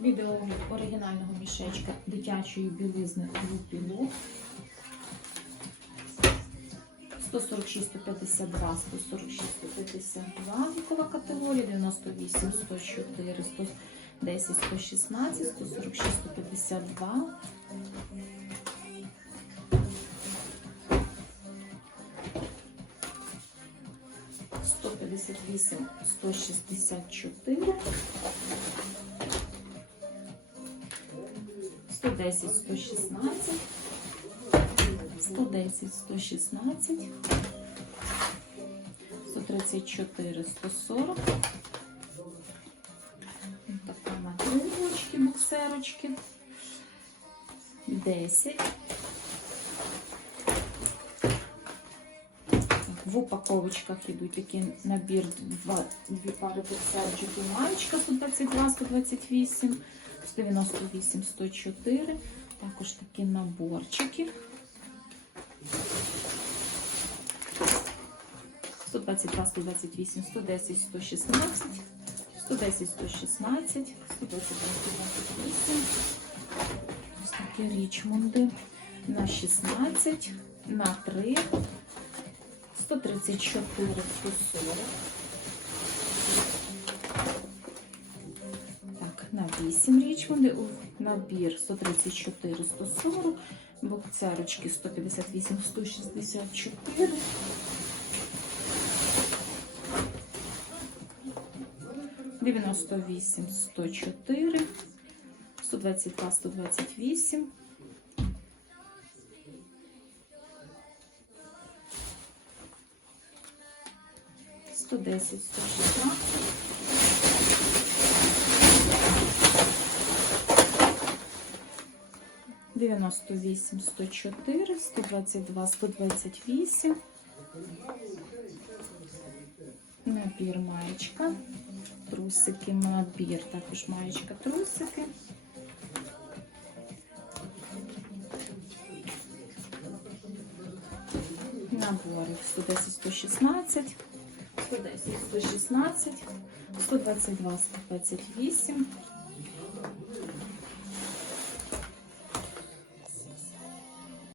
Відеоогляд оригінального мішечка дитячої білизни Лупілу. 146, 152, 146, 152 вікова категорія, 98, 104, 110, 116, 146, 152. Сто п'ятдесят вісім, сто шістдесят чотири, сто десять, сто шістнадцять, сто десять, сто шістнадцять, сто тридцять чотири, сто сорок. Така на буксерочки. Десять. В упаковочках йдуть такий набір, два, дві пари і маєчка 122, 128, 198, 104. Також такі наборчики. 122, 128, 110, 116, 110, 116, 122, 128. Ось такі річмонди на 16, на 3, 134, 140. Так, на 8 річмонди. Набір 134, 140. Бокцерочки 158, 164. Дев'яносто вісім, сто чотири, сто двадцять два, сто двадцять вісім. Сто десять, сто шістнадцять. Дев'яносто вісім, сто чотири, сто двадцять два, сто двадцять вісім. Набір маєчка. Трусики, набір, також маєчка, трусики. Набори 110, 116, 110, 116, 122, 128,